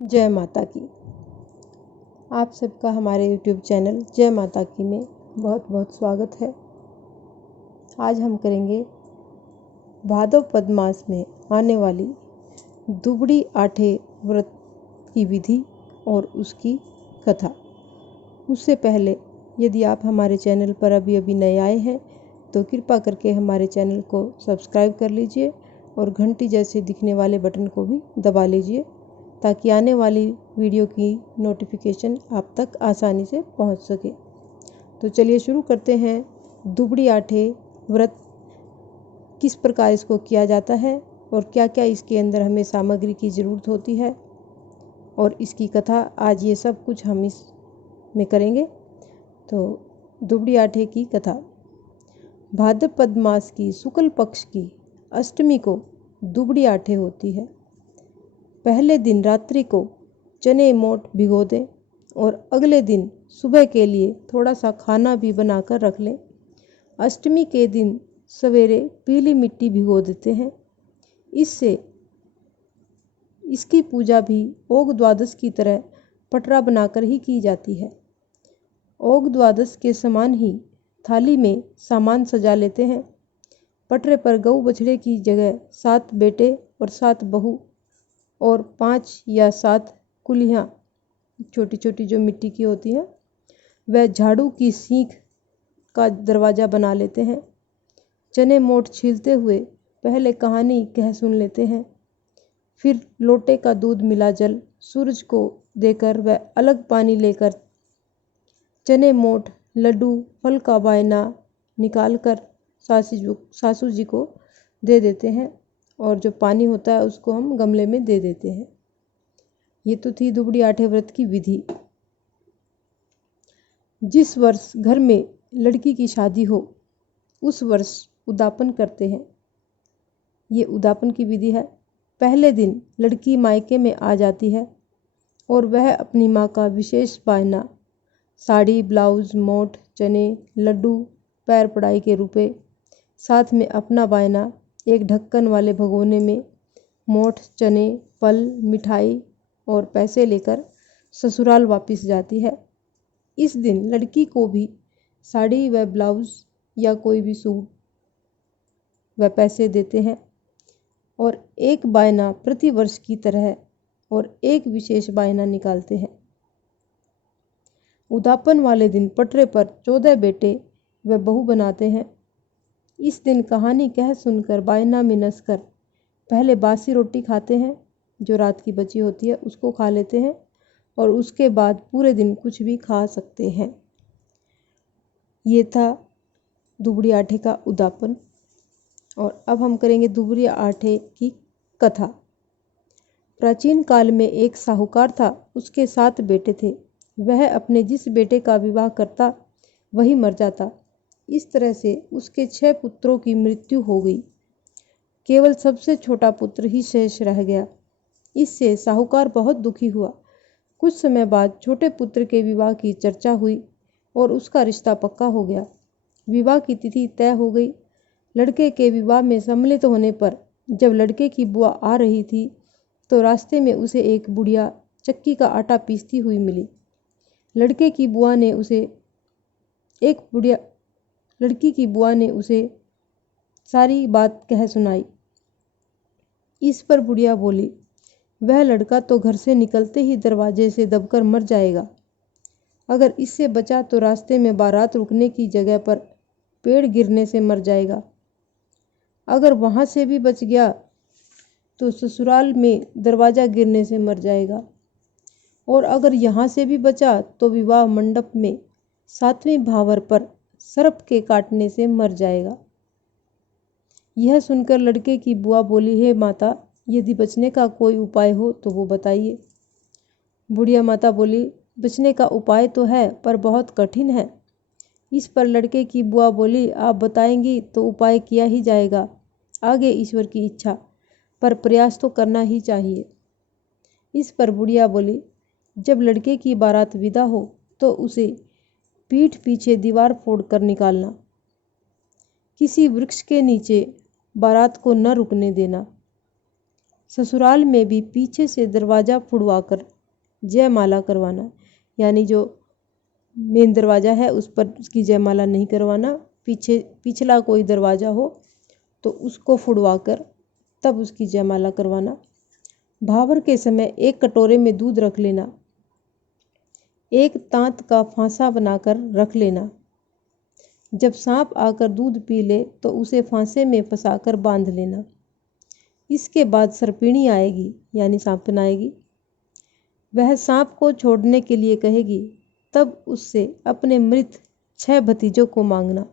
जय माता की। आप सबका हमारे YouTube चैनल जय माता की में बहुत बहुत स्वागत है। आज हम करेंगे भादव पद मास में आने वाली दुबड़ी आठे व्रत की विधि और उसकी कथा। उससे पहले यदि आप हमारे चैनल पर अभी नए आए हैं तो कृपा करके हमारे चैनल को सब्सक्राइब कर लीजिए और घंटी जैसे दिखने वाले बटन को भी दबा लीजिए ताकि आने वाली वीडियो की नोटिफिकेशन आप तक आसानी से पहुंच सके। तो चलिए शुरू करते हैं। दुबड़ी आठे व्रत किस प्रकार इसको किया जाता है और क्या क्या इसके अंदर हमें सामग्री की ज़रूरत होती है और इसकी कथा, आज ये सब कुछ हम इसमें करेंगे। तो दुबड़ी आठे की कथा। भाद्रपद मास की शुक्ल पक्ष की अष्टमी को दुबड़ी आठे होती है। पहले दिन रात्रि को चने मोट भिगो दें और अगले दिन सुबह के लिए थोड़ा सा खाना भी बनाकर रख लें। अष्टमी के दिन सवेरे पीली मिट्टी भिगो देते हैं। इससे इसकी पूजा भी ओग द्वादश की तरह पटरा बनाकर ही की जाती है। ओग द्वादश के समान ही थाली में सामान सजा लेते हैं। पटरे पर गऊ बछड़े की जगह 7 बेटे और 7 बहू और 5 या 7 कुलियाँ छोटी छोटी जो मिट्टी की होती हैं, वह झाड़ू की सीख का दरवाज़ा बना लेते हैं। चने मोट छीलते हुए पहले कहानी कह सुन लेते हैं। फिर लोटे का दूध मिला जल सूरज को देकर वह अलग पानी लेकर चने मोट लड्डू फल का वायना निकाल कर सासू जी को दे देते हैं और जो पानी होता है उसको हम गमले में दे देते हैं। ये तो थी दुबड़ी आठे व्रत की विधि। जिस वर्ष घर में लड़की की शादी हो उस वर्ष उदापन करते हैं। ये उदापन की विधि है। पहले दिन लड़की मायके में आ जाती है और वह अपनी माँ का विशेष वायना साड़ी, ब्लाउज, मोट, चने, लड्डू, पैर पड़ाई के रुपए, साथ में अपना वायना एक ढक्कन वाले भगोने में मोठ, चने, फल, मिठाई और पैसे लेकर ससुराल वापस जाती है। इस दिन लड़की को भी साड़ी व ब्लाउज या कोई भी सूट व पैसे देते हैं और एक बायना प्रति वर्ष की तरह और एक विशेष बायना निकालते हैं। उदापन वाले दिन पटरे पर 14 बेटे व बहू बनाते हैं। इस दिन कहानी कह सुनकर बायना में नसकर पहले बासी रोटी खाते हैं, जो रात की बची होती है उसको खा लेते हैं और उसके बाद पूरे दिन कुछ भी खा सकते हैं। ये था दुबड़ी आठे का उदापन। और अब हम करेंगे दुबड़ी आठे की कथा। प्राचीन काल में एक साहूकार था। उसके 7 बेटे थे। वह अपने जिस बेटे का विवाह करता वही मर जाता। इस तरह से उसके 6 पुत्रों की मृत्यु हो गई। केवल सबसे छोटा पुत्र ही शेष रह गया। इससे साहूकार बहुत दुखी हुआ। कुछ समय बाद छोटे पुत्र के विवाह की चर्चा हुई और उसका रिश्ता पक्का हो गया। विवाह की तिथि तय हो गई। लड़के के विवाह में सम्मिलित होने पर जब लड़के की बुआ आ रही थी तो रास्ते में उसे एक बुढ़िया चक्की का आटा पीसती हुई मिली। लड़की की बुआ ने उसे सारी बात कह सुनाई। इस पर बुढ़िया बोली, वह लड़का तो घर से निकलते ही दरवाजे से दबकर मर जाएगा। अगर इससे बचा तो रास्ते में बारात रुकने की जगह पर पेड़ गिरने से मर जाएगा। अगर वहाँ से भी बच गया तो ससुराल में दरवाज़ा गिरने से मर जाएगा। और अगर यहाँ से भी बचा तो विवाह मंडप में 7वें भावर पर सर्प के काटने से मर जाएगा। यह सुनकर लड़के की बुआ बोली, हे माता, यदि बचने का कोई उपाय हो तो वो बताइए। बुढ़िया माता बोली, बचने का उपाय तो है पर बहुत कठिन है। इस पर लड़के की बुआ बोली, आप बताएंगी तो उपाय किया ही जाएगा, आगे ईश्वर की इच्छा, पर प्रयास तो करना ही चाहिए। इस पर बुढ़िया बोली, जब लड़के की बारात विदा हो तो उसे पीठ पीछे दीवार फोड़कर निकालना। किसी वृक्ष के नीचे बारात को न रुकने देना। ससुराल में भी पीछे से दरवाज़ा फुड़वाकर जयमाला करवाना, यानी जो मेन दरवाज़ा है उस पर उसकी जयमाला नहीं करवाना, पिछला कोई दरवाज़ा हो तो उसको फुड़वाकर तब उसकी जयमाला करवाना। भावर के समय एक कटोरे में दूध रख लेना, एक तांत का फांसा बनाकर रख लेना। जब सांप आकर दूध पी ले तो उसे फांसे में फंसाकर बांध लेना। इसके बाद सर्पिणी आएगी, यानी सांपन आएगी। वह सांप को छोड़ने के लिए कहेगी, तब उससे अपने मृत 6 भतीजों को मांगना।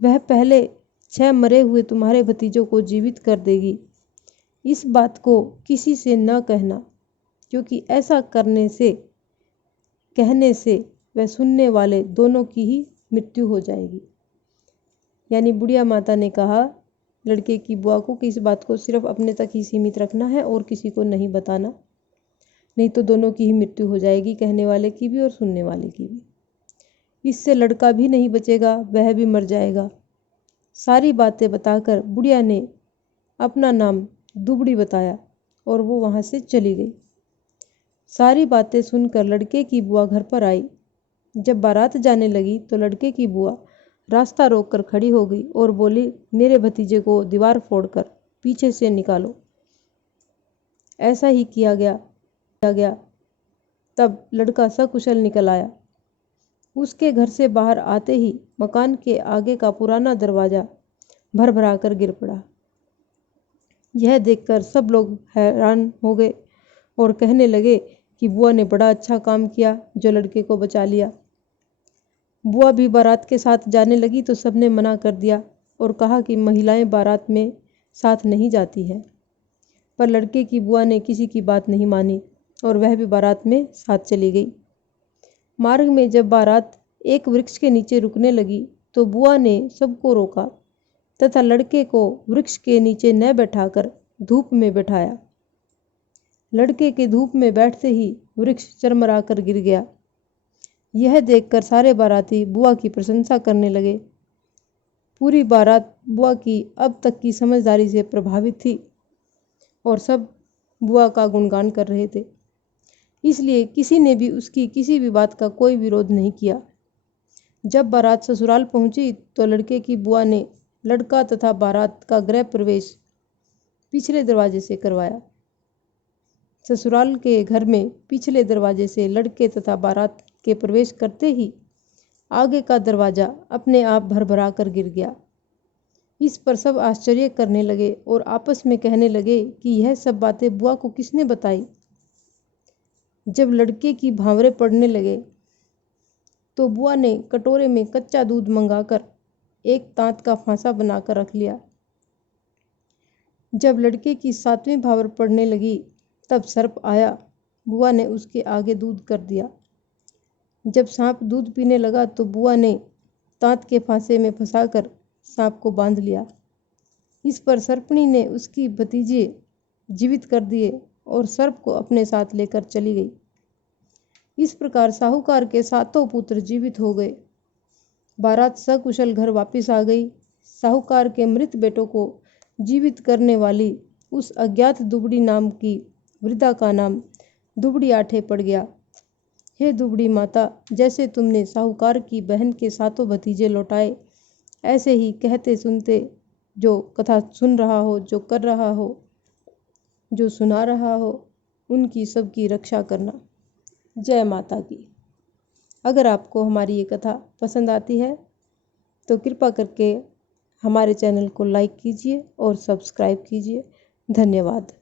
वह पहले 6 मरे हुए तुम्हारे भतीजों को जीवित कर देगी। इस बात को किसी से न कहना, क्योंकि ऐसा कहने से वह सुनने वाले दोनों की ही मृत्यु हो जाएगी। यानी बुढ़िया माता ने कहा लड़के की बुआ को कि इस बात को सिर्फ अपने तक ही सीमित रखना है और किसी को नहीं बताना, नहीं तो दोनों की ही मृत्यु हो जाएगी, कहने वाले की भी और सुनने वाले की भी। इससे लड़का भी नहीं बचेगा, वह भी मर जाएगा। सारी बातें बताकर बुढ़िया ने अपना नाम दुबड़ी बताया और वो वहाँ से चली गई। सारी बातें सुनकर लड़के की बुआ घर पर आई। जब बारात जाने लगी तो लड़के की बुआ रास्ता रोककर खड़ी हो गई और बोली, मेरे भतीजे को दीवार फोड़कर पीछे से निकालो। ऐसा ही किया गया। तब लड़का सकुशल निकल आया। उसके घर से बाहर आते ही मकान के आगे का पुराना दरवाज़ा भरभरा कर गिर पड़ा। यह देखकर सब लोग हैरान हो गए और कहने लगे कि बुआ ने बड़ा अच्छा काम किया जो लड़के को बचा लिया। बुआ भी बारात के साथ जाने लगी तो सबने मना कर दिया और कहा कि महिलाएं बारात में साथ नहीं जाती हैं। पर लड़के की बुआ ने किसी की बात नहीं मानी और वह भी बारात में साथ चली गई। मार्ग में जब बारात एक वृक्ष के नीचे रुकने लगी तो बुआ ने सबको रोका तथा लड़के को वृक्ष के नीचे न बैठाकर धूप में बैठाया। लड़के के धूप में बैठते ही वृक्ष चरमरा कर गिर गया। यह देखकर सारे बाराती बुआ की प्रशंसा करने लगे। पूरी बारात बुआ की अब तक की समझदारी से प्रभावित थी और सब बुआ का गुणगान कर रहे थे, इसलिए किसी ने भी उसकी किसी भी बात का कोई विरोध नहीं किया। जब बारात ससुराल पहुंची तो लड़के की बुआ ने लड़का तथा बारात का गृह प्रवेश पिछले दरवाजे से करवाया। ससुराल के घर में पिछले दरवाजे से लड़के तथा बारात के प्रवेश करते ही आगे का दरवाजा अपने आप भरभरा कर गिर गया। इस पर सब आश्चर्य करने लगे और आपस में कहने लगे कि यह सब बातें बुआ को किसने बताई। जब लड़के की भांवरे पड़ने लगे तो बुआ ने कटोरे में कच्चा दूध मंगाकर एक तांत का फांसा बनाकर रख लिया। जब लड़के की 7वीं भांवर पड़ने लगी तब सर्प आया। बुआ ने उसके आगे दूध कर दिया। जब सांप दूध पीने लगा तो बुआ ने तांत के फांसे में फंसाकर सांप को बांध लिया। इस पर सर्पणी ने उसकी भतीजे जीवित कर दिए और सर्प को अपने साथ लेकर चली गई। इस प्रकार साहूकार के 7 पुत्र जीवित हो गए। बारात सकुशल घर वापस आ गई। साहूकार के मृत बेटों को जीवित करने वाली उस अज्ञात दुबड़ी नाम की वृद्धा का नाम दुबड़ी आठे पड़ गया। हे दुबड़ी माता, जैसे तुमने साहूकार की बहन के 7 भतीजे लौटाए, ऐसे ही कहते सुनते जो कथा सुन रहा हो, जो कर रहा हो, जो सुना रहा हो, उनकी सबकी रक्षा करना। जय माता की। अगर आपको हमारी ये कथा पसंद आती है तो कृपा करके हमारे चैनल को लाइक कीजिए और सब्सक्राइब कीजिए। धन्यवाद।